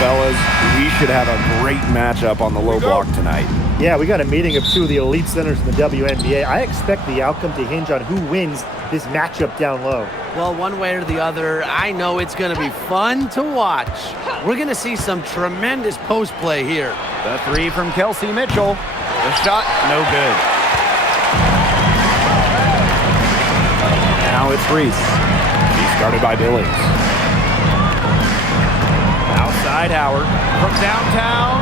Fellas, we should have a great matchup on the low block tonight. Yeah, we got a meeting of two of the elite centers in the WNBA. I expect the outcome to hinge on who wins this matchup down low. Well, one way or the other, I know it's going to be fun to watch. We're going to see some tremendous post play here. The three from Kelsey Mitchell. The shot, no good. Now it's Reese. He's guarded by Billings. Outside Howard from downtown.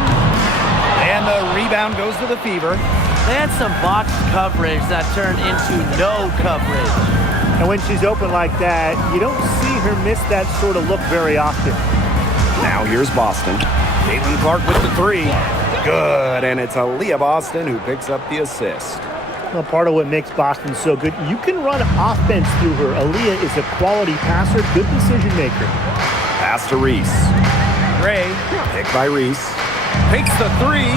And the rebound goes to the Fever. They had some botched coverage that turned into no coverage. And when she's open like that, you don't see her miss that sort of look very often. Now here's Boston. Caitlin Clark with the three. Good, and it's Aaliyah Boston who picks up the assist. Well, part of what makes Boston so good, you can run offense through her. Aaliyah is a quality passer, good decision maker. Pass to Reese. Gray, picked by Reese. Takes the three.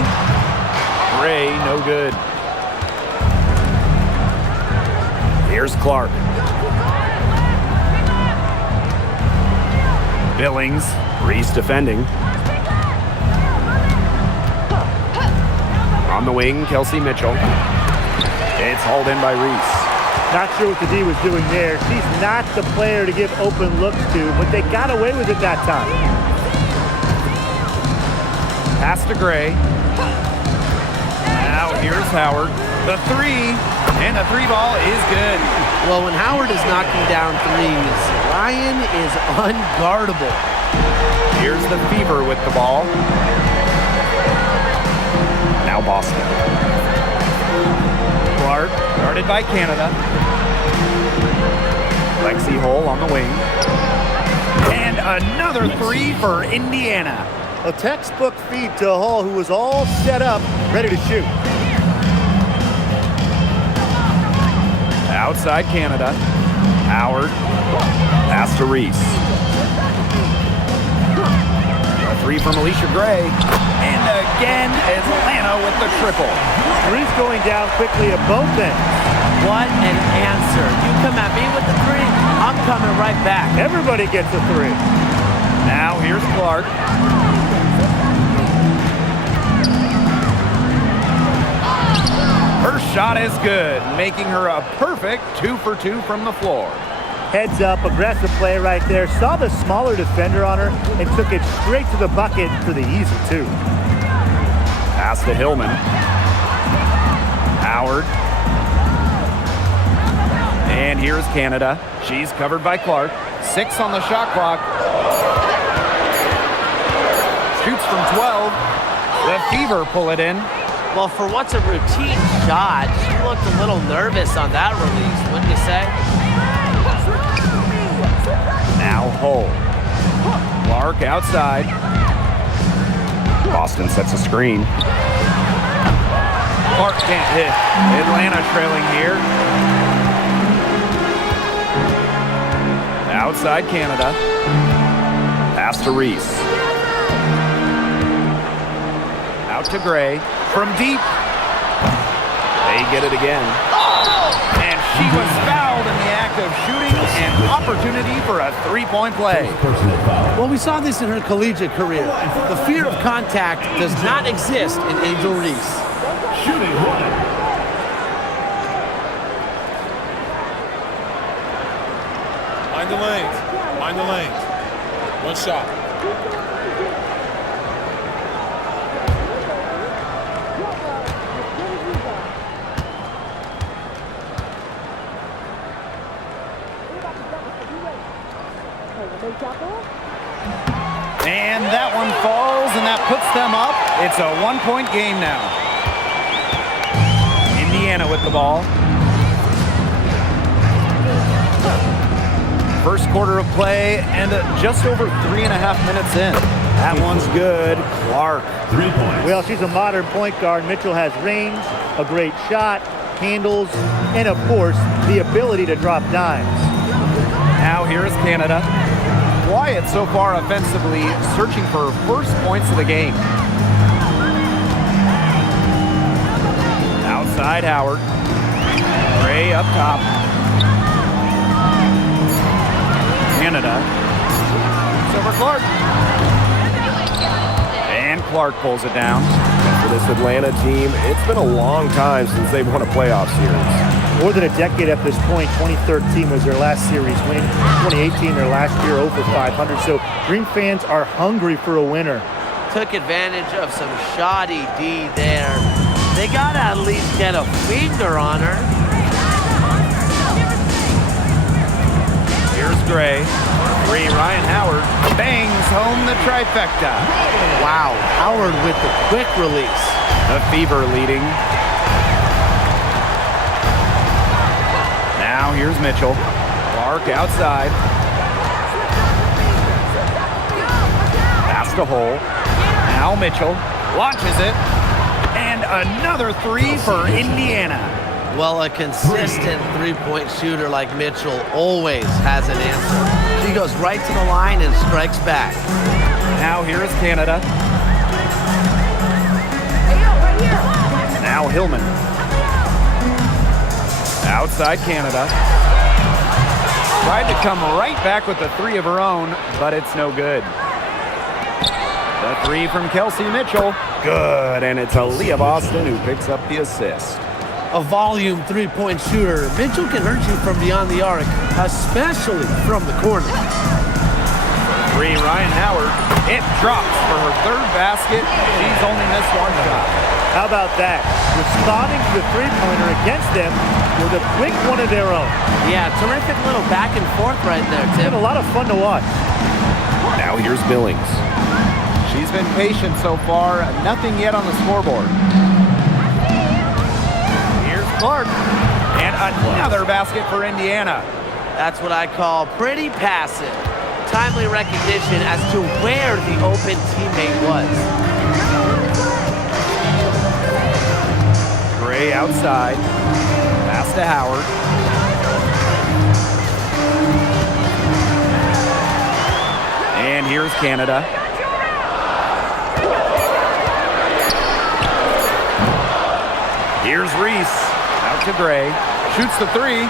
Gray, no good. Here's Clark. Billings, Reese defending. On the wing, Kelsey Mitchell. It's hauled in by Reese. Not sure what the D was doing there. She's not the player to give open looks to, but they got away with it that time. Pass to Gray. Now here's Howard. The three, and the three ball is good. Well, when Howard is knocking down threes, Ryan is unguardable. Here's the Fever with the ball. Now Boston. Clark, guarded by Canada. Lexi Hull on the wing. And another three for Indiana. A textbook feed to Hull, who was all set up, ready to shoot. Outside Canada. Howard. Pass to Reese. A three from Alicia Gray. And again, Atlanta with the triple. Reese going down quickly at both ends. What an answer. You come at me with the three, I'm coming right back. Everybody gets a three. Now here's Clark. Her shot is good, making her a perfect 2 for 2 from the floor. Heads up, aggressive play right there. Saw the smaller defender on her and took it straight to the bucket for the easy two. Pass to Hillman. Howard. And here's Canada. She's covered by Clark. 6 on the shot clock. Shoots from 12. The Fever pull it in. Well, for what's a routine shot, she looked a little nervous on that release, wouldn't you say? Now Hull. Clark outside. Boston sets a screen. Clark can't hit. Atlanta trailing here. Outside Canada. Pass to Reese. Out to Gray. From deep. They get it again. And she was fouled in the act of shooting, an opportunity for a three-point play. Well, we saw this in her collegiate career. The fear of contact does not exist in Angel Reese. Shooting one. Mind the lanes. Mind the lanes. One shot. And that one falls, and that puts them up. It's a one-point game now. Indiana with the ball. First quarter of play, and just over 3.5 minutes in. That one's good. Clark. 3 points. Well, she's a modern point guard. Mitchell has range, a great shot, handles, and of course, the ability to drop dimes. Now here's Canada. Quiet so far offensively, searching for first points of the game. Outside Howard. Gray up top. Canada. It's over Clark. Clark pulls it down. For this Atlanta team, it's been a long time since they've won a playoff series. More than a decade at this point. 2013 was their last series win. 2018, their last year over 500. So Dream fans are hungry for a winner. Took advantage of some shoddy D there. They got to at least get a finger on her. Here's Gray. Three, Ryan Howard bangs home the trifecta. Wow, Howard with the quick release. The Fever leading. Now here's Mitchell. Clark outside. Pass to Hole. Now Mitchell launches it. And another three for Indiana. Well, a consistent three-point shooter like Mitchell always has an answer. She goes right to the line and strikes back. Now here is Canada. Now Hillman. Outside Canada. Tried to come right back with the three of her own, but it's no good. The three from Kelsey Mitchell. Good, and it's Aaliyah Boston who picks up the assist. A volume three-point shooter, Mitchell can hurt you from beyond the arc, especially from the corner. Three, Ryan Howard. It drops for her third basket. She's only missed one shot. How about that? Responding to the three-pointer against them with a quick one of their own. Yeah, terrific little back and forth right there, Tim. Been a lot of fun to watch. Now here's Billings. She's been patient so far. Nothing yet on the scoreboard. Here's Clark. And another basket for Indiana. That's what I call pretty passive. Timely recognition as to where the open teammate was. Gray outside. Pass to Howard. And here's Canada. Here's Reese. Out to Gray. Shoots the three.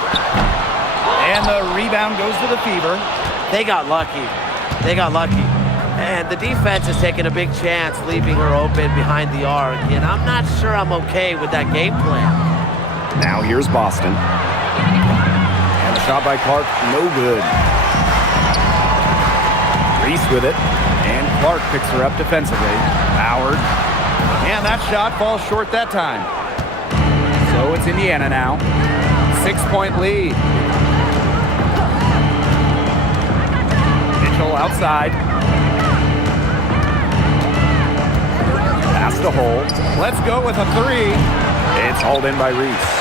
And the rebound goes to the Fever. They got lucky. They got lucky. And the defense is taking a big chance, leaving her open behind the arc. And I'm not sure I'm okay with that game plan. Now here's Boston. And the shot by Clark, no good. Reese with it. And Clark picks her up defensively. Howard. And that shot falls short that time. So it's Indiana now. 6-point lead. Mitchell outside. Pass to Hole. Let's go with a three. It's hauled in by Reese.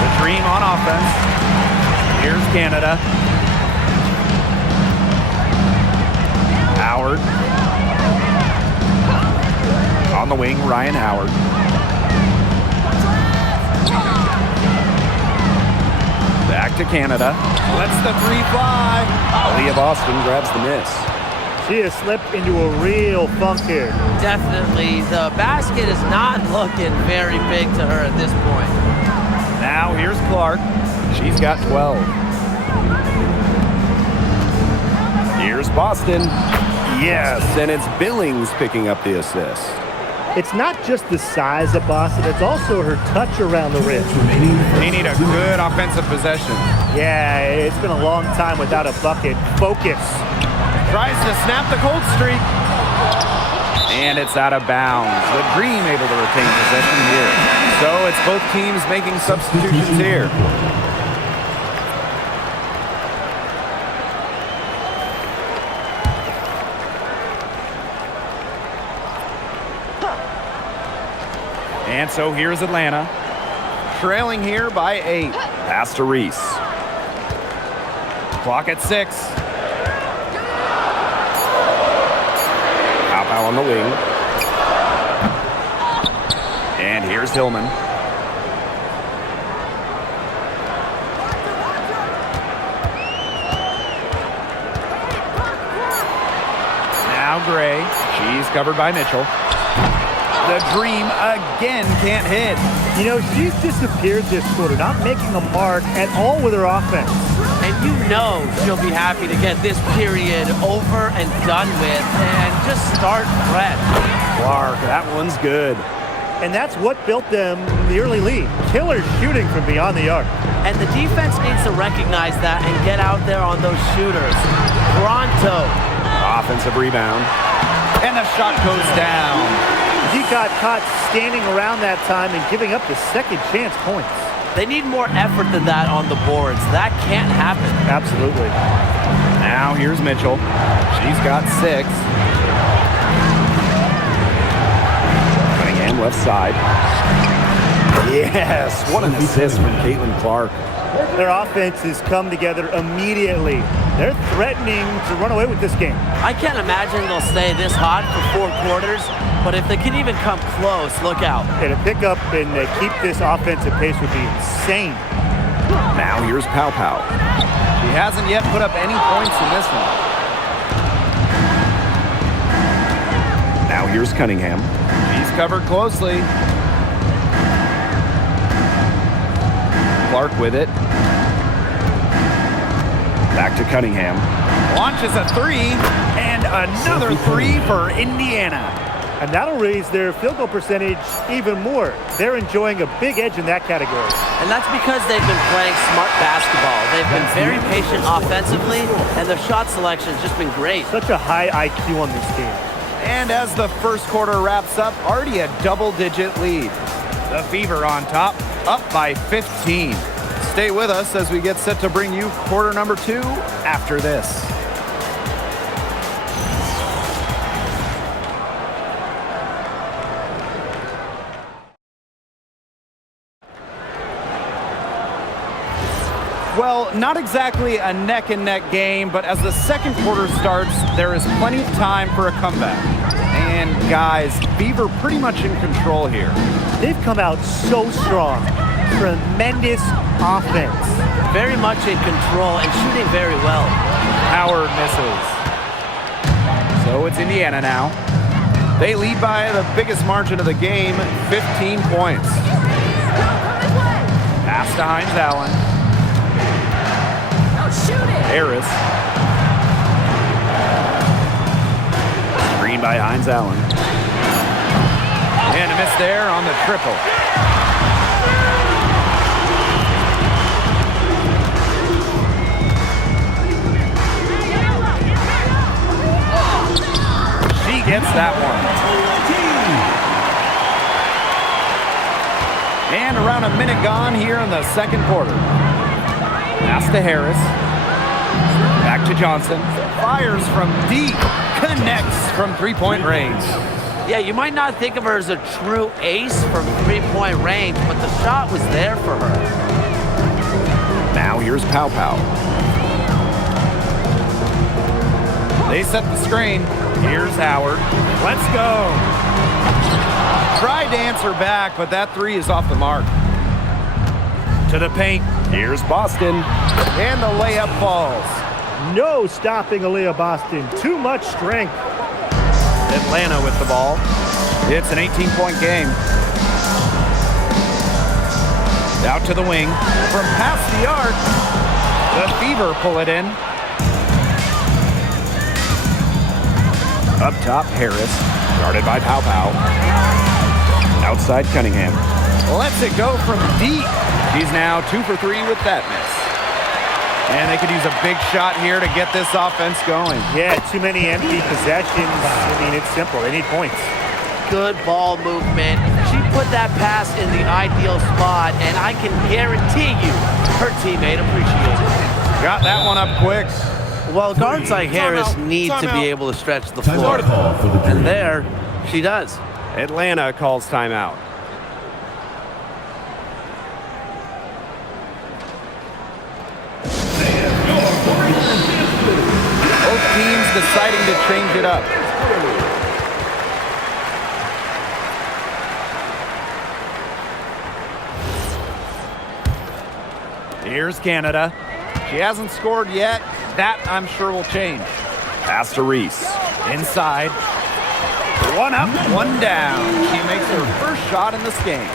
The Dream on offense. Here's Canada. Howard. On the wing, Ryan Howard. Back to Canada. Lets the three fly. Aaliyah Boston grabs the miss. She has slipped into a real funk here. Definitely, the basket is not looking very big to her at this point. Now here's Clark. She's got 12. Here's Boston. Yes, and it's Billings picking up the assist. It's not just the size of Boston, it's also her touch around the rim. They need a good offensive possession. Yeah, it's been a long time without a bucket. Focus. Tries to snap the cold streak. And it's out of bounds. The Dream able to retain possession here. So it's both teams making substitutions here. And so here's Atlanta, trailing here by 8. Pass to Reese. Clock at 6. Out on the wing. And here's Hillman. Now Gray. She's covered by Mitchell. The dream again can't hit. You know, she's disappeared this quarter, not making a mark at all with her offense. And you know she'll be happy to get this period over and done with and just start fresh. Clark, that one's good. And that's what built them the early lead. Killer shooting from beyond the arc. And the defense needs to recognize that and get out there on those shooters. Pronto. Offensive rebound. And the shot goes down. He got caught standing around that time and giving up the second chance points. They need more effort than that on the boards. That can't happen. Absolutely. Now here's Mitchell. She's got 6. Cunningham left side. Yes, what an assist from Caitlin Clark. Their offense has come together immediately. They're threatening to run away with this game. I can't imagine they'll stay this hot for 4 quarters, but if they can even come close, look out. And to pick up and keep this offensive pace would be insane. Now here's Pow Pow. She hasn't yet put up any points in this one. Now here's Cunningham. She's covered closely. Clark with it. Back to Cunningham. Launches a 3, and another 3 for Indiana. And that'll raise their field goal percentage even more. They're enjoying a big edge in that category. And that's because they've been playing smart basketball. They've been very patient offensively, and their shot selection has just been great. Such a high IQ on this team. And as the first quarter wraps up, already a double-digit lead. The Fever on top, up by 15. Stay with us as we get set to bring you quarter number 2 after this. Well, not exactly a neck-and-neck game, but as the second quarter starts, there is plenty of time for a comeback. And guys, Fever pretty much in control here. They've come out so strong. Tremendous offense. Very much in control and shooting very well. Howard misses. So it's Indiana now. They lead by the biggest margin of the game, 15 points. Pass to Hines Allen. Harris. Screen by Hines Allen. And a miss there on the triple. She gets that one. And around a minute gone here in the second quarter. Pass to Harris. Back to Johnson. Fires from deep. Connects from three-point range. Yeah, you might not think of her as a true ace from three-point range, but the shot was there for her. Now here's Pow Pow. They set the screen. Here's Howard. Let's go. Tried to answer back, but that 3 is off the mark. To the paint. Here's Boston. And the layup falls. No stopping Aaliyah Boston. Too much strength. Atlanta with the ball. It's an 18-point game. Out to the wing. From past the arc, the Fever pull it in. Up top, Harris. Guarded by Pow Pow. Outside, Cunningham. Lets it go from deep. She's now 2 for 3 with that miss. And they could use a big shot here to get this offense going. Yeah, too many empty possessions. I mean, it's simple. They need points. Good ball movement. She put that pass in the ideal spot, and I can guarantee you her teammate appreciates it. Got that one up quick. Well, guards like Harris need to be able to stretch the floor. And there, she does. Atlanta calls timeout. Both teams deciding to change it up. Here's Canada. She hasn't scored yet. That, I'm sure, will change. Pass to Reese. Inside. One up, one down. She makes her first shot in this game.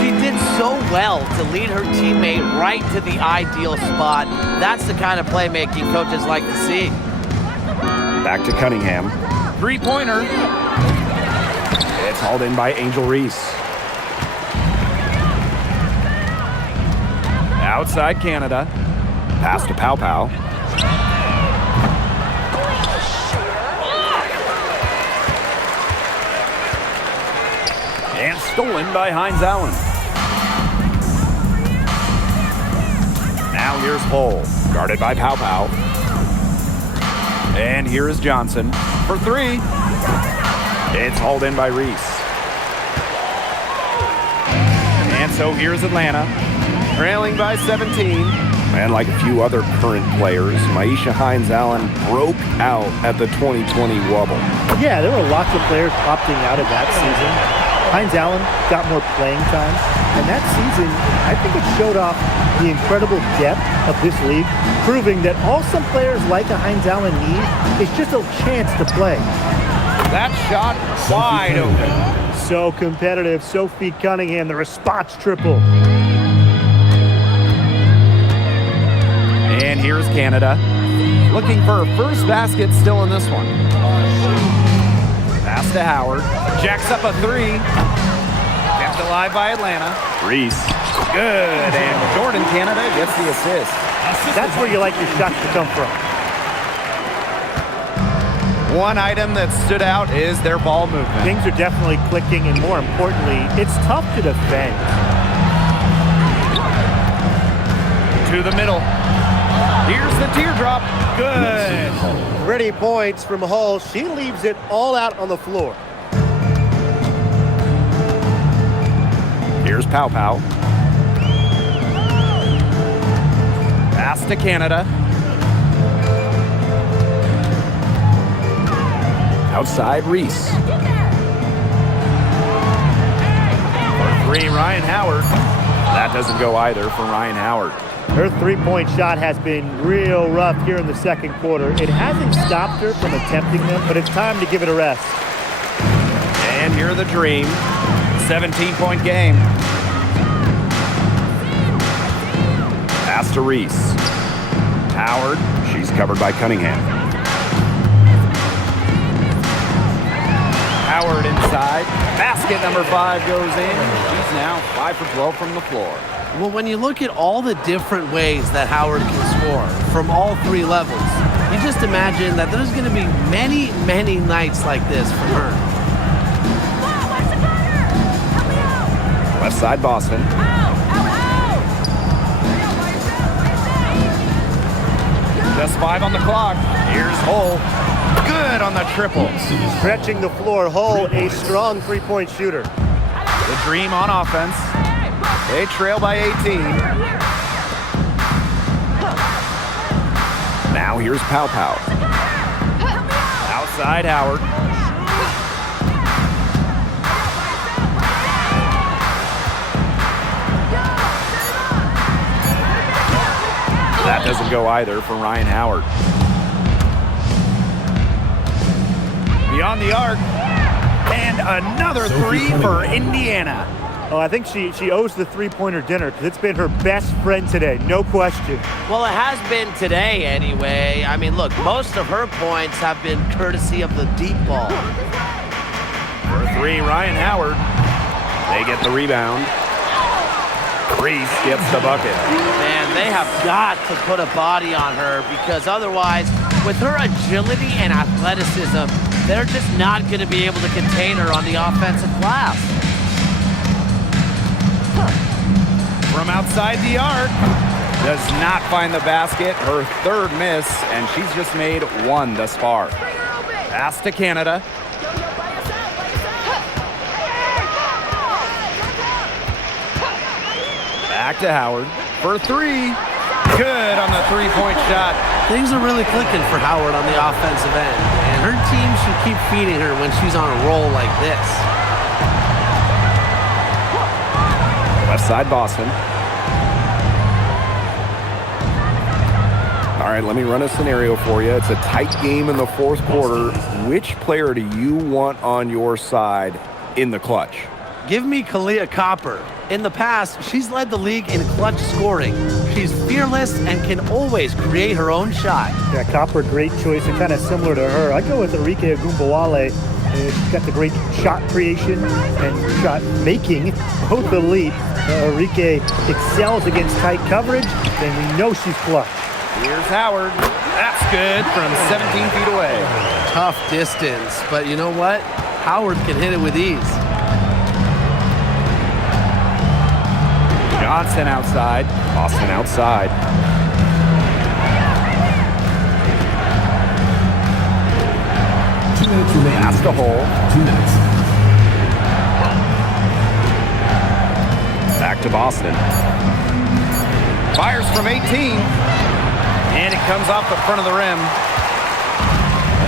She did so well to lead her teammate right to the ideal spot. That's the kind of playmaking coaches like to see. Back to Cunningham. Three-pointer. It's hauled in by Angel Reese. Outside Canada. Pass to Pow Pow. And stolen by Hines Allen. Now here's Hull, guarded by Pow Pow. And here is Johnson for three. It's hauled in by Reese. And so here's Atlanta, trailing by 17. And like a few other current players, Maisha Hines Allen broke out at the 2020 Wubble. Yeah, there were lots of players opting out of that season. Hines Allen got more playing time, and that season, I think it showed off the incredible depth of this league, proving that all some players like a Hines Allen need is just a chance to play. That shot wide open. So competitive. Sophie Cunningham, the response triple. And here's Canada, looking for her first basket still in this one. Pass to Howard, jacks up a three. Kept alive by Atlanta. Reese. Good, and Jordan Canada gets the assist. That's where you like your shots to come from. One item that stood out is their ball movement. Things are definitely clicking, and more importantly, it's tough to defend. To the middle. Here's the teardrop. Good. Pretty points from Hull. She leaves it all out on the floor. Here's Pow Pow. Pass to Canada. Outside Reese. For three, Ryan Howard. That doesn't go either for Ryan Howard. Her three-point shot has been real rough here in the second quarter. It hasn't stopped her from attempting them, but it's time to give it a rest. And here the Dream. 17-point game. Pass to Reese. Howard. She's covered by Cunningham. Howard inside. Basket number 5 goes in. She's now 5 for 12 from the floor. Well, when you look at all the different ways that Howard can score from all three levels, you just imagine that there's going to be many, many nights like this for her. Left side Boston. Just 5 on the clock. Here's Hull. Good on the triple. Stretching the floor, Hull, a strong three-point shooter. The Dream on offense. They trail by 18. Now here's Pow Pow. Outside Howard. That doesn't go either for Ryan Howard. Beyond the arc. And another three for Indiana. Oh, I think she owes the three-pointer dinner because it's been her best friend today, no question. Well, it has been today anyway. I mean, look, most of her points have been courtesy of the deep ball. For three, Ryan Howard. They get the rebound. Reese gets the bucket. Man, they have got to put a body on her because otherwise, with her agility and athleticism, they're just not going to be able to contain her on the offensive glass. From outside the arc, does not find the basket. Her third miss, and she's just made one thus far. Pass to Canada. Back to Howard for three. Good on the three-point shot. Things are really clicking for Howard on the offensive end, and her team should keep feeding her when she's on a roll like this. Left side Boston. All right, let me run a scenario for you. It's a tight game in the fourth quarter. Which player do you want on your side in the clutch? Give me Kalia Copper. In the past, she's led the league in clutch scoring. She's fearless and can always create her own shot. Yeah, Copper, great choice, and kind of similar to her. I go with Enrique Agumbawale. She's got the great shot creation and shot making, both elite. Enrique excels against tight coverage, and we know she's clutch. Here's Howard. That's good from 17 feet away. Tough distance, but you know what? Howard can hit it with ease. Johnson outside. Boston outside. Past the hole. Back to Boston. Fires from 18. And it comes off the front of the rim.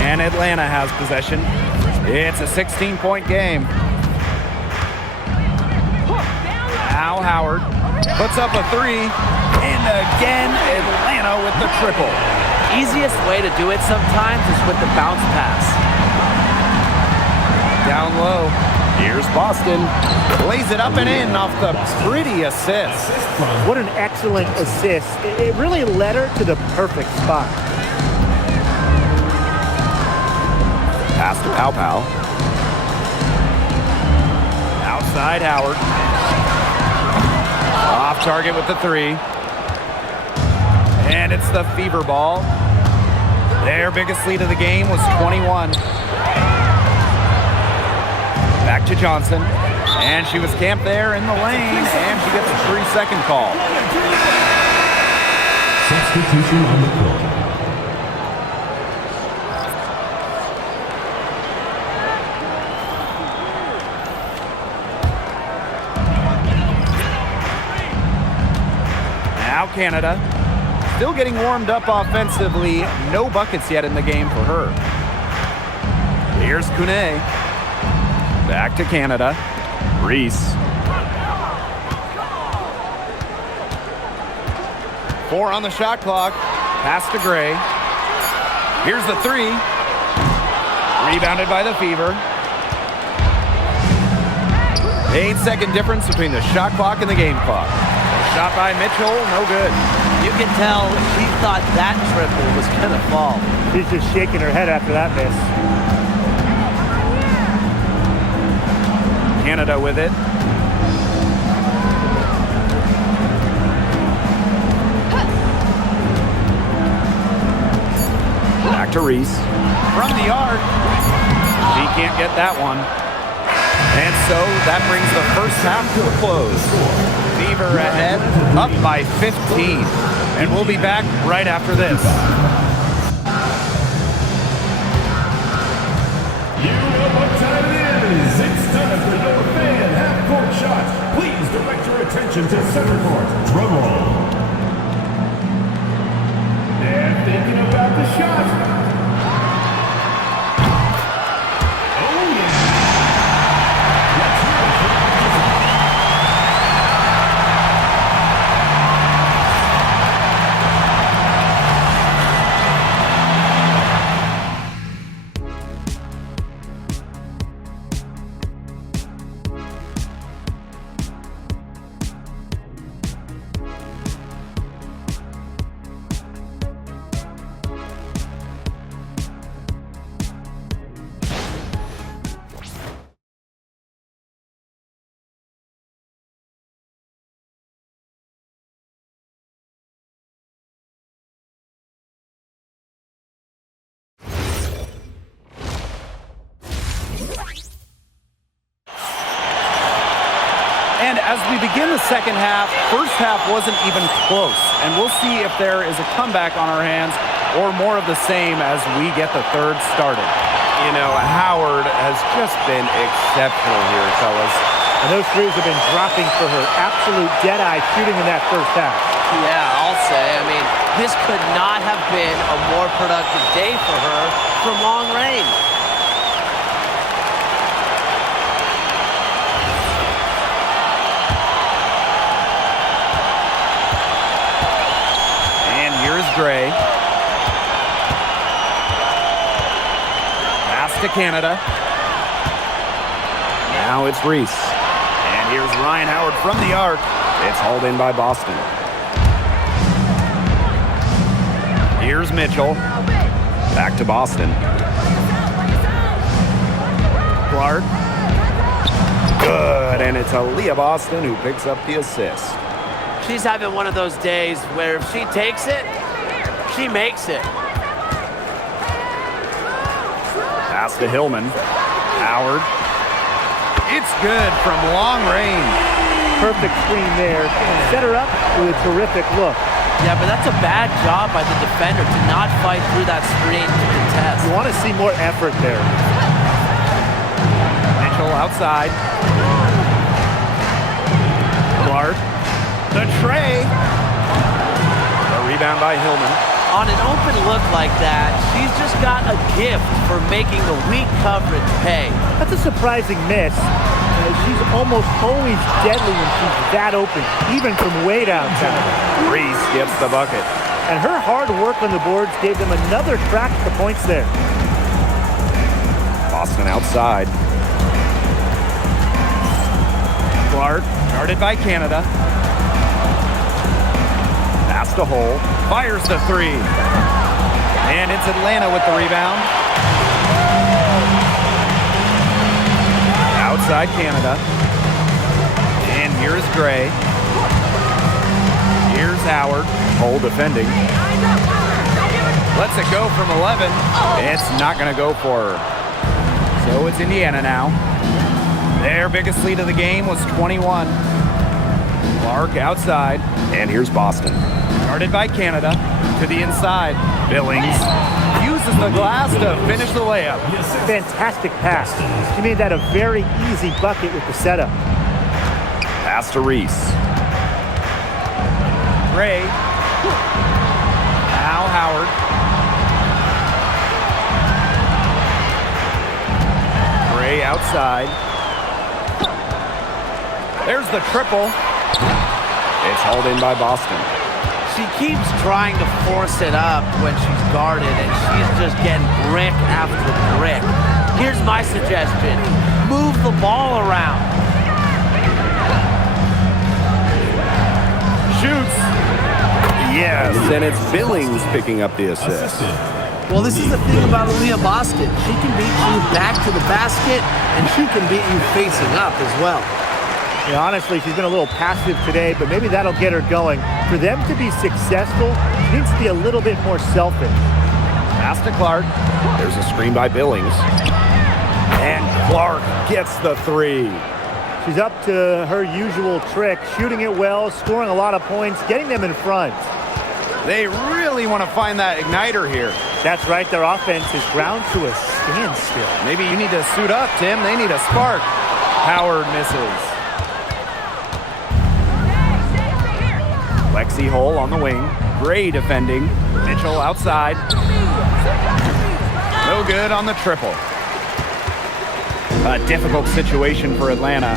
And Atlanta has possession. It's a 16-point game. Now Howard puts up a three. And again, Atlanta with the triple. Easiest way to do it sometimes is with the bounce pass. Down low. Here's Boston. Lays it up and in off the pretty assist. What an excellent assist. It really led her to the perfect spot. Pass to Pow Pow. Outside Howard. Off target with the three. And it's the fever ball. Their biggest lead of the game was 21. Back to Johnson. And she was camped there in the lane, and she gets a 3-second call. Substitution on the court. Now Canada. Still getting warmed up offensively. No buckets yet in the game for her. Here's Kune. Back to Canada. Reese. 4 on the shot clock. Pass to Gray. Here's the three. Rebounded by the Fever. 8-second difference between the shot clock and the game clock. Shot by Mitchell, no good. You can tell she thought that triple was going to fall. She's just shaking her head after that miss. Canada with it. Back to Reese. From the arc. She can't get that one. And so that brings the first half to a close. Fever ahead, up by 15. And we'll be back right after this. You know what time it is. It's time for your fan half-court shots. Please direct your attention to center court. Drum roll. They're thinking about the shot. And as we begin the second half, first half wasn't even close. And we'll see if there is a comeback on our hands or more of the same as we get the third started. You know, Howard has just been exceptional here, fellas. And those threes have been dropping for her. Absolute dead-eye shooting in that first half. Yeah, I'll say. I mean, this could not have been a more productive day for her from long range. And here's Gray. to Canada. Now it's Reese. And here's Ryan Howard from the arc. It's hauled in by Boston. Here's Mitchell. Back to Boston. Clark. Good, and it's Aaliyah Boston who picks up the assist. She's having one of those days where if she takes it, she makes it. Pass to Hillman. Howard. It's good from long range. Perfect screen there. Set her up with a terrific look. Yeah, but that's a bad job by the defender to not fight through that screen to contest. You want to see more effort there. Mitchell outside. Clark. The tray. A rebound by Hillman. On an open look like that, she's just got a gift for making the weak coverage pay. That's a surprising miss. She's almost always deadly when she's that open, even from way downtown. Reese gets the bucket. And her hard work on the boards gave them another crack at the points there. Boston outside. Clark, guarded by Canada. Pass to Hole. Fires the three. And it's Atlanta with the rebound. Outside Canada. And here's Gray. Here's Howard. Hole defending. Lets it go from 11. It's not going to go for her. So it's Indiana now. Their biggest lead of the game was 21. Clark outside. And here's Boston. Guarded by Canada. To the inside. Billings uses the glass to finish the layup. Fantastic pass. She made that a very easy bucket with the setup. Pass to Reese. Gray. Now Howard. Gray outside. There's the triple. It's hauled in by Boston. She keeps trying to force it up when she's guarded, and she's just getting brick after brick. Here's my suggestion. Move the ball around. Shoots. Yes, and it's Billings picking up the assist. Well, this is the thing about Aaliyah Boston. She can beat you back to the basket, and she can beat you facing up as well. Yeah, honestly, she's been a little passive today, but maybe that'll get her going. For them to be successful, she needs to be a little bit more selfish. Pass to Clark. There's a screen by Billings. And Clark gets the three. She's up to her usual trick, shooting it well, scoring a lot of points, getting them in front. They really want to find that igniter here. That's right, their offense is ground to a standstill. Maybe you need to suit up, Tim. They need a spark. Howard misses. Lexi Hole on the wing. Gray defending. Mitchell outside. No good on the triple. A difficult situation for Atlanta.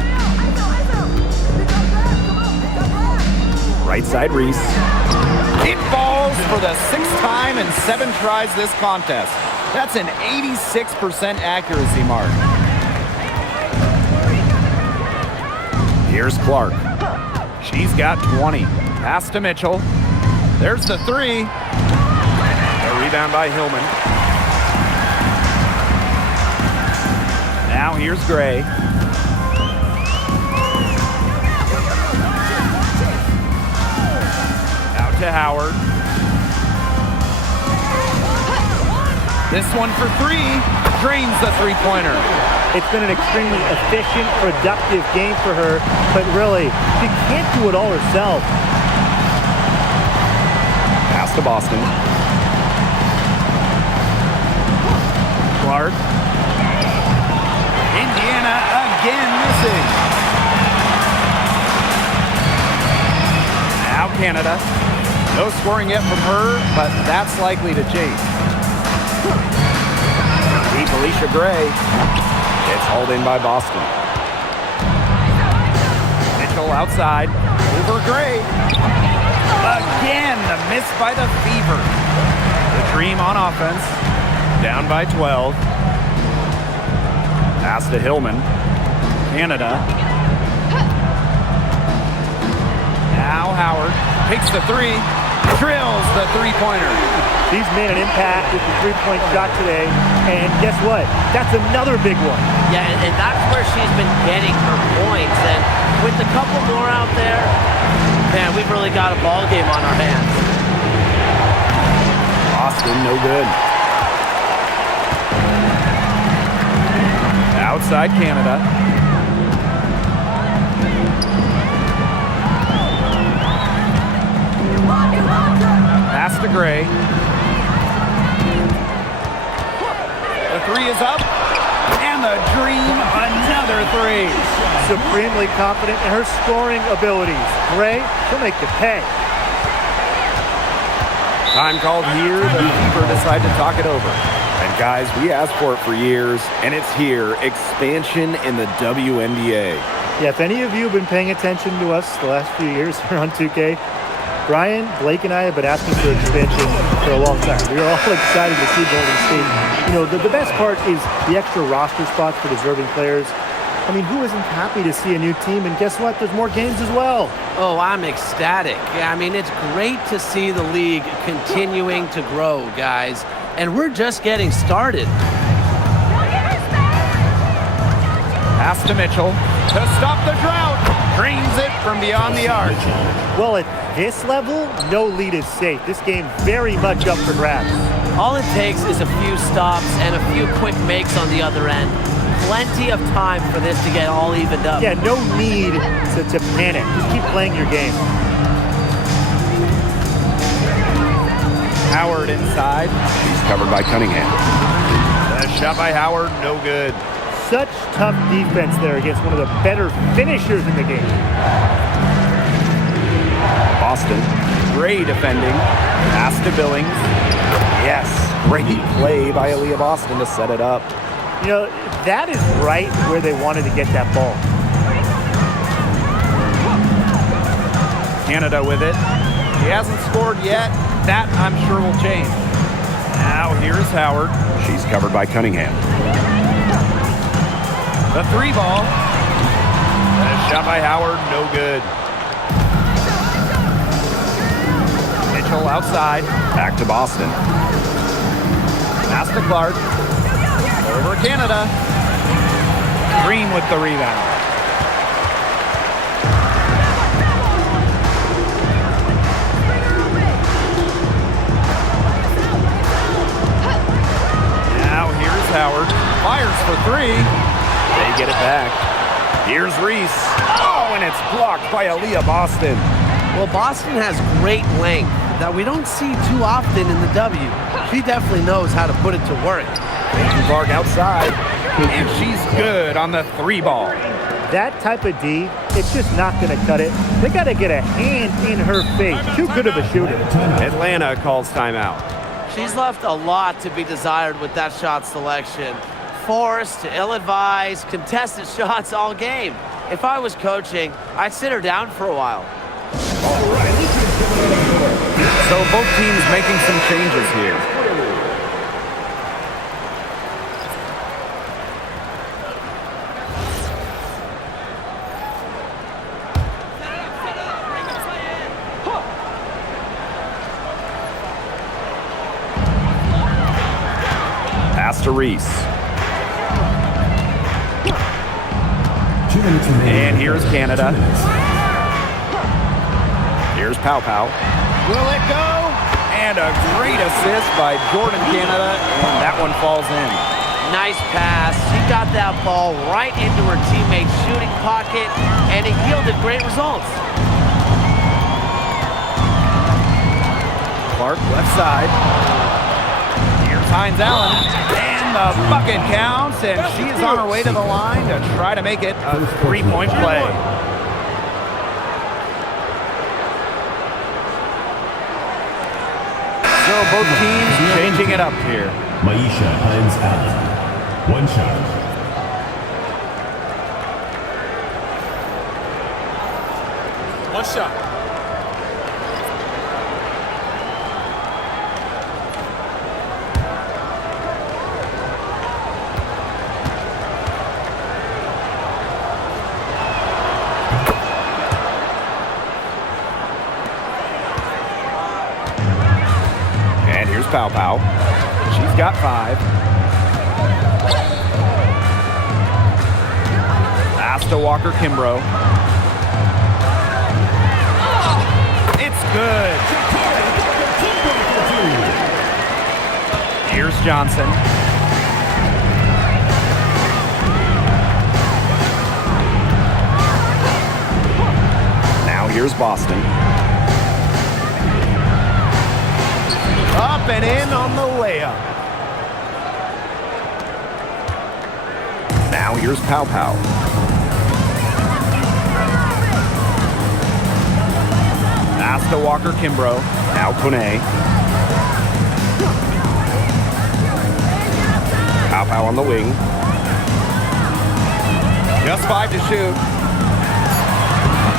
Right side Reese. It falls for the 6th time in 7 tries this contest. That's an 86% accuracy mark. Here's Clark. She's got 20. Pass to Mitchell. There's the three. A rebound by Hillman. Now here's Gray. Out to Howard. This one for three. Drains the three-pointer. It's been an extremely efficient, productive game for her, but really, she can't do it all herself. Pass to Boston. Clark. Indiana again missing. Now Canada. No scoring yet from her, but that's likely to change. Deep Alicia Gray. It's hauled in by Boston. Mitchell outside. Over Gray. Again, the miss by the Fever. The Dream on offense. Down by 12. Pass to Hillman. Canada. Now Howard takes the three. Drills the three-pointer. She's made an impact with the three-point shot today, and guess what? That's another big one. Yeah, and that's where she's been getting her points. And with a couple more out there, man, we've really got a ball game on our hands. Boston, no good. Outside Canada. Pass to Gray. The three is up. And the dream, another three. Supremely confident in her scoring abilities. Gray, she'll make you pay. Time called here. The Fever decide to talk it over. And guys, we asked for it for years, and it's here. Expansion in the WNBA. Yeah, if any of you have been paying attention to us the last few years here on 2K, Brian, Blake, and I have been asking for expansion for a long time. We are all excited to see Golden State. You know, the best part is the extra roster spots for deserving players. I mean, who isn't happy to see a new team? And guess what? There's more games as well. Oh, I'm ecstatic. Yeah, I mean, it's great to see the league continuing to grow, guys. And we're just getting started. Pass to Mitchell to stop the drought. Drains it from beyond the arc. Well, at this level, no lead is safe. This game very much up for grabs. All it takes is a few stops and a few quick makes on the other end. Plenty of time for this to get all evened up. Yeah, no need to panic. Just keep playing your game. Howard inside. She's covered by Cunningham. The shot by Howard, no good. Such tough defense there against one of the better finishers in the game. Boston. Gray defending. Pass to Billings. Yes, great play by Aaliyah Boston to set it up. You know, that is right where they wanted to get that ball. Canada with it. He hasn't scored yet. That, I'm sure, will change. Now, here's Howard. She's covered by Cunningham. The three ball. The shot by Howard, no good. Mitchell outside. Back to Boston. Pass to Clark. Over Canada. Green with the rebound. Now here's Howard. Fires for three. They get it back. Here's Reese. Oh, and it's blocked by Aaliyah Boston. Well, Boston has great length that we don't see too often in the W. She definitely knows how to put it to work. Clark outside. And she's good on the three ball. That type of D, it's just not going to cut it. They got to get a hand in her face. Too good of a shooter. Atlanta calls timeout. She's left a lot to be desired with that shot selection. Forced, ill-advised, contested shots all game. If I was coaching, I'd sit her down for a while. So both teams making some changes here. Pass to Reese. And here's Canada. Here's Pow Pow. Will it go? And a great assist by Jordan Canada, and that one falls in. Nice pass. She got that ball right into her teammate's shooting pocket, and it yielded great results. Clark left side. Here's Hines Allen. And the bucket counts, and she is on her way to the line to try to make it a three-point play. So both teams changing it up here. Maisha Hines Allen. One shot. One shot. Pow Pow. She's got 5. Pass to Walker Kimbrough. It's good. Here's Johnson. Now here's Boston. Up and in on the layup. Now here's Pow Pow. Pass to Walker Kimbrough. Now Kone. Pow Pow on the wing. Just 5 to shoot.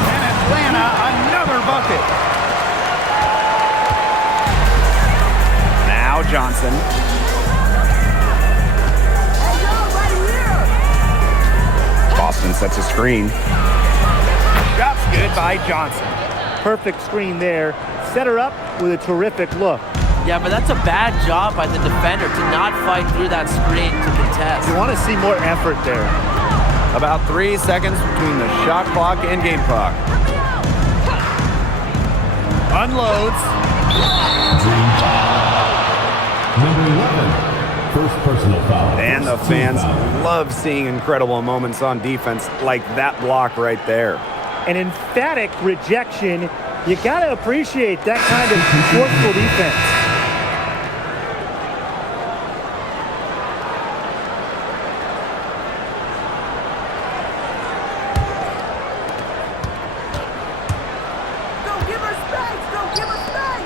And Atlanta, another bucket. Now Johnson. Boston sets a screen. Shot's good by Johnson. Perfect screen there. Set her up with a terrific look. Yeah, but that's a bad job by the defender to not fight through that screen to contest. You want to see more effort there. About 3 seconds between the shot clock and game clock. Unloads. Dream foul. Number 11. First personal foul. And the First team fans foul. love seeing incredible moments on defense like that block right there. An emphatic rejection. You got to appreciate that kind of forceful defense.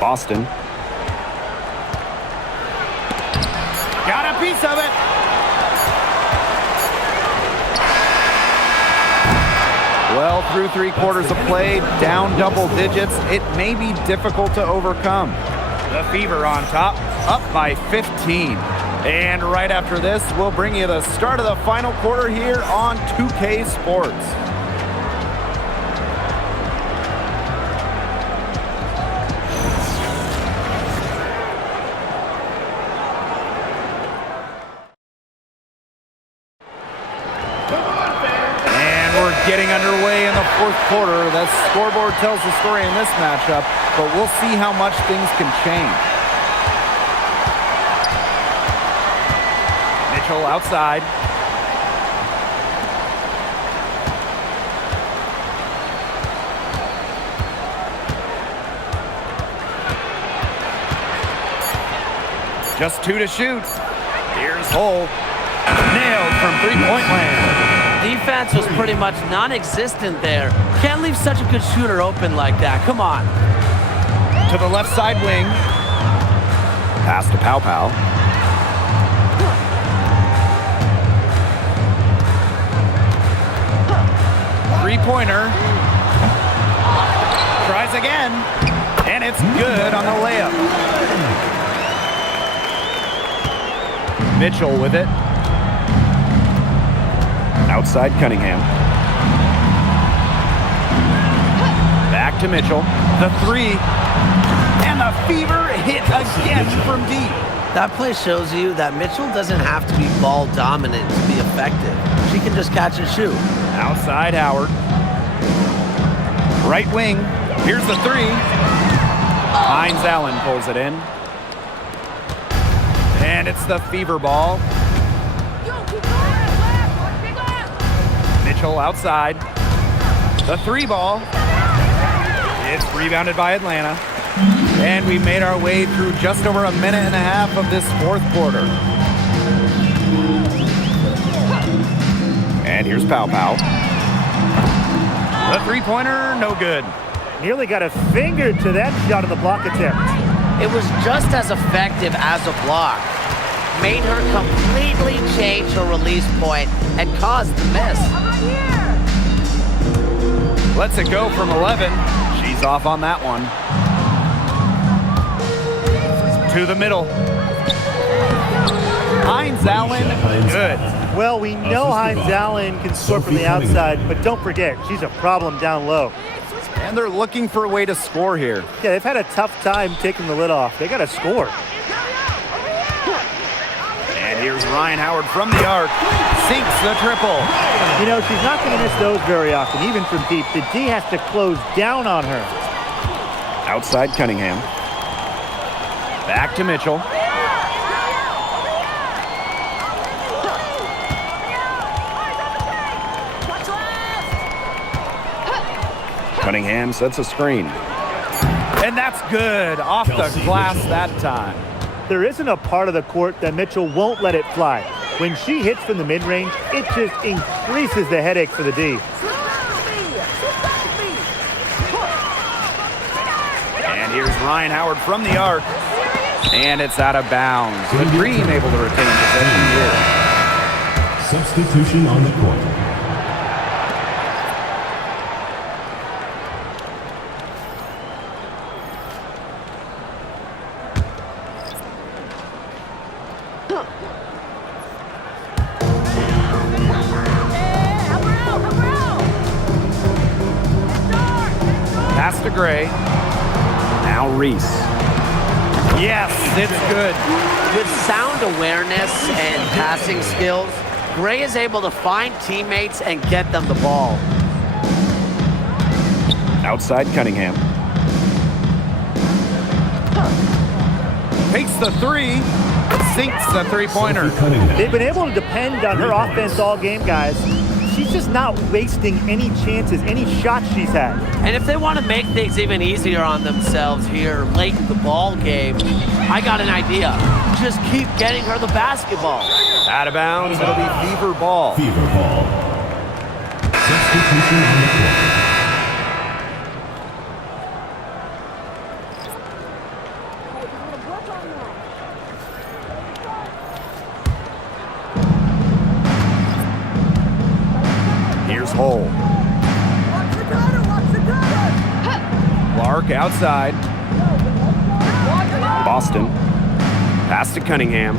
Boston. Got a piece of it. Well, through 3 quarters of play, down double digits, it may be difficult to overcome. The Fever on top, up by 15. And right after this, we'll bring you the start of the final quarter here on 2K Sports. Getting underway in the 4th quarter. The scoreboard tells the story in this matchup, but we'll see how much things can change. Mitchell outside. Just 2 to shoot. Here's Hull. Nailed from 3-point land. Defense was pretty much non-existent there. Can't leave such a good shooter open like that. Come on. To the left side wing. Pass to Pow Pow. Three-pointer. Tries again. And it's good on the layup. Mitchell with it. Outside Cunningham. Back to Mitchell. The 3. And the Fever hit again from deep. That play shows you that Mitchell doesn't have to be ball dominant to be effective. She can just catch and shoot. Outside Howard. Right wing. Here's the 3. Hines Allen pulls it in. And it's the Fever ball. Mitchell outside. The 3 ball. It's rebounded by Atlanta. And we made our way through just over a minute and a half of this 4th quarter. And here's Pow Pow. The 3-pointer, no good. Nearly got a finger to that shot on the block attempt. It was just as effective as a block. Made her completely change her release point and caused the miss. Lets it go from 11. She's off on that one. To the middle. Hines Allen, good. Well, we know Hines Allen can score from the outside, but don't forget, she's a problem down low. And they're looking for a way to score here. Yeah, they've had a tough time taking the lid off. They got to score. And here's Ryan Howard from the arc. Sinks the triple. You know, she's not going to miss those very often, even from deep. The D has to close down on her. Outside Cunningham. Back to Mitchell. Cunningham sets a screen. And that's good. Off the glass that time. There isn't a part of the court that Mitchell won't let it fly. When she hits from the mid-range, it just increases the headache for the D. And here's Ryan Howard from the arc. And it's out of bounds. The Dream able to retain possession here. Substitution on the court. Pass to Gray. Now Reese. Yes, it's good. With sound awareness and passing skills, Gray is able to find teammates and get them the ball. Outside Cunningham. Takes the three. Sinks the three-pointer. They've been able to depend on her offense all game, guys. She's just not wasting any chances, any shots she's had. And if they want to make things even easier on themselves here late in the ball game, I got an idea. Just keep getting her the basketball. Out of bounds, it'll be Fever ball. Fever ball. Substitution on the court. Here's Hole. Clark outside. Boston. Pass to Cunningham.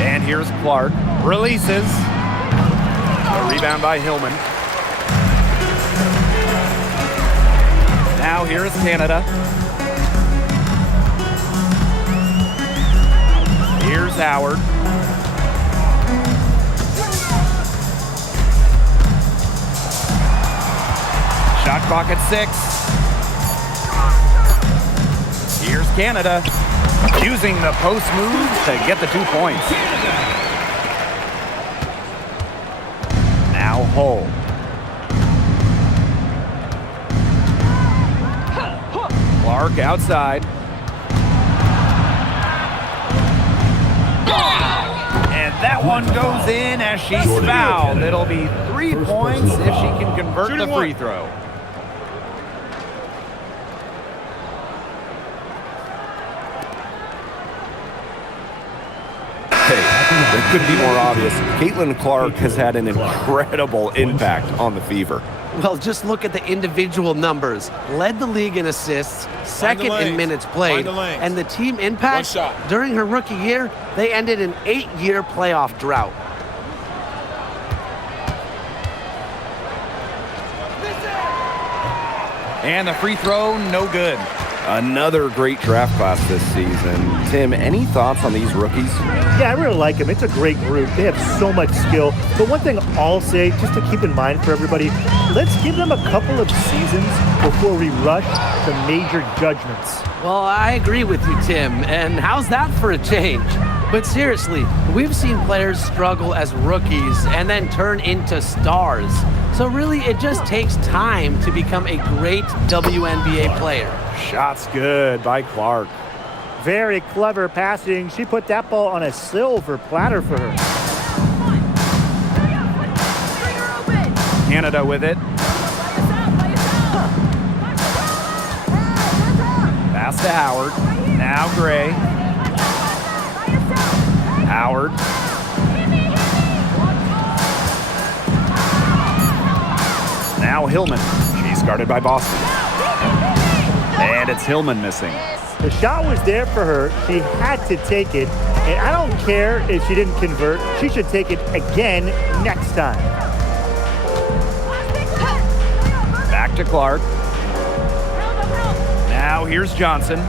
And here's Clark. Releases. A rebound by Hillman. Now here is Canada. Here's Howard. Shot clock at 6. Here's Canada using the post move to get the 2 points. Now Hull. Clark outside. And that one goes in as she's fouled. It'll be 3 points if she can convert the free throw. That could be more obvious. Caitlin Clark has had an incredible impact on the Fever. Well, just look at the individual numbers. Led the league in assists, second in minutes played, and the team impact during her rookie year, they ended an 8-year playoff drought. And the free throw, no good. Another great draft class this season. Tim, any thoughts on these rookies? Yeah, I really like them. It's a great group. They have so much skill. But one thing I'll say, just to keep in mind for everybody, let's give them a couple of seasons before we rush to major judgments. Well, I agree with you, Tim. And how's that for a change? But seriously, we've seen players struggle as rookies and then turn into stars. So really, it just takes time to become a great WNBA player. Shots good by Clark. Very clever passing. She put that ball on a silver platter for her. Canada with it. Pass to Howard. Now Gray. Howard. Now Hillman. She's guarded by Boston. And it's Hillman missing. The shot was there for her. She had to take it. And I don't care if she didn't convert. She should take it again next time. Back to Clark. Now here's Johnson.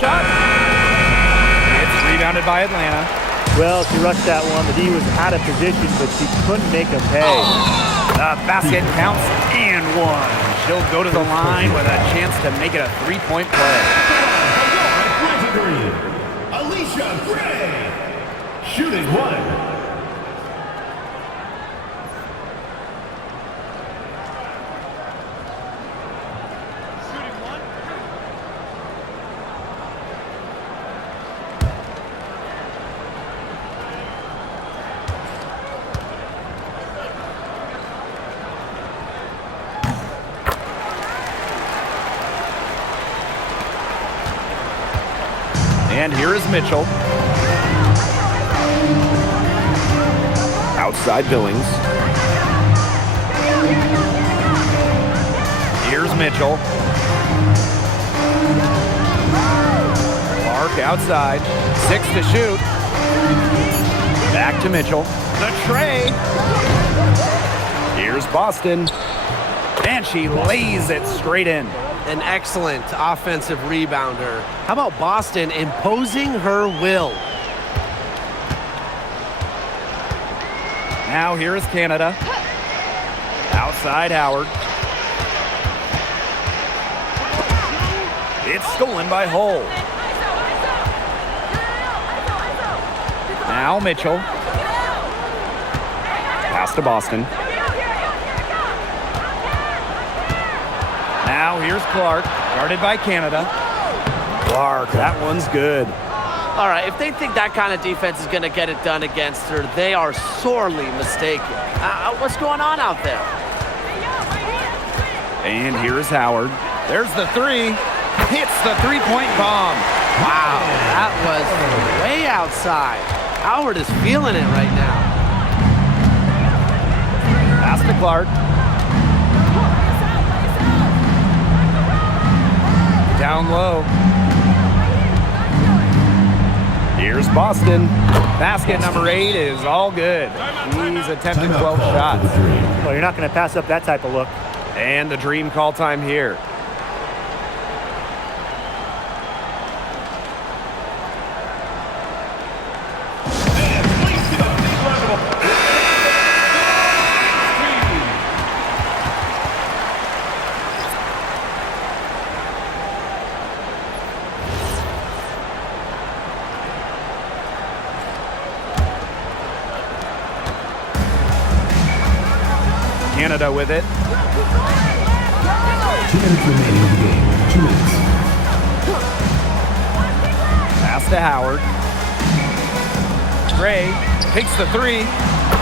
shot. It's rebounded by Atlanta. Well, she rushed that one. The D was out of position, but she couldn't make him pay. The basket counts and one. She'll go to the line with a chance to make it a three-point play. Alicia Gray, shooting one. And here is Mitchell. Outside Billings. Here's Mitchell. Clark outside. 6 to shoot. Back to Mitchell. The tray. Here's Boston. And she lays it straight in. An excellent offensive rebounder. How about Boston imposing her will? Now here is Canada. Outside Howard. It's stolen by Hull. Now Mitchell. Pass to Boston. Now here's Clark, guarded by Canada. Clark, that one's good. All right, if they think that kind of defense is going to get it done against her, they are sorely mistaken. What's going on out there? And here's Howard. There's the three. Hits the three-point bomb. Wow, that was way outside. Howard is feeling it right now. Pass to Clark. Down low. Here's Boston. Basket number 8 is all good. He's attempted 12 shots. Well, you're not going to pass up that type of look. And the Dream call time here. Canada with it. 2 minutes remaining in the game. 2 minutes. Pass to Howard. Gray takes the three.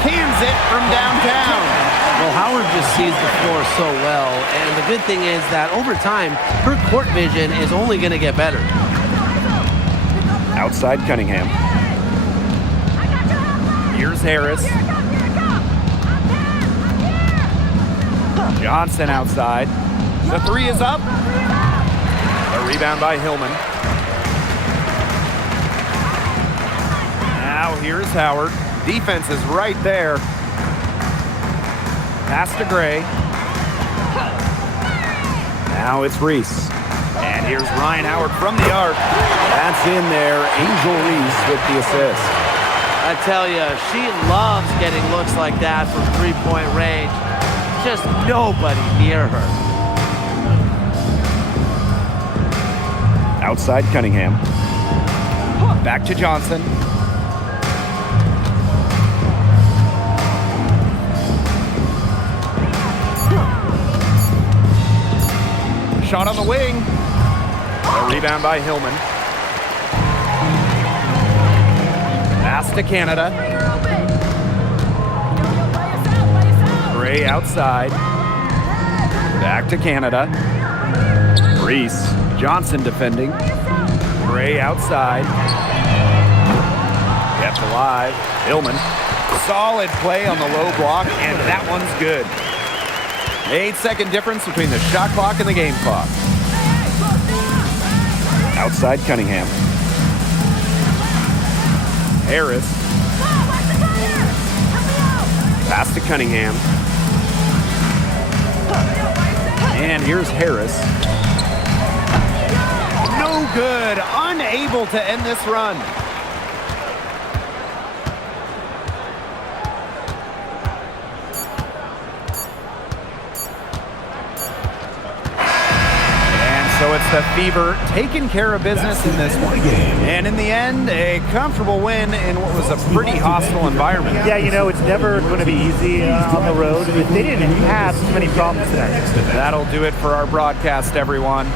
Cans it from downtown. Well, Howard just sees the floor so well, and the good thing is that over time, her court vision is only going to get better. Outside Cunningham. Here's Harris. Johnson outside. The three is up. A rebound by Hillman. Now here's Howard. Defense is right there. Pass to Gray. Now it's Reese. And here's Ryan Howard from the arc. That's in there. Angel Reese with the assist. I tell you, she loves getting looks like that from three-point range. Just nobody near her. Outside Cunningham. Back to Johnson. Shot on the wing. A rebound by Hillman. Pass to Canada. Gray outside. Back to Canada. Reese. Johnson defending. Gray outside. Kept alive. Hillman. Solid play on the low block, and that one's good. 8-second difference between the shot clock and the game clock. Outside Cunningham. Harris. Pass to Cunningham. And here's Harris. No good but unable to end this run. So it's the Fever taking care of business in this one. And in the end, a comfortable win in what was a pretty hostile environment. Yeah, you know, it's never going to be easy on the road. They didn't have too many problems tonight. That'll do it for our broadcast, everyone.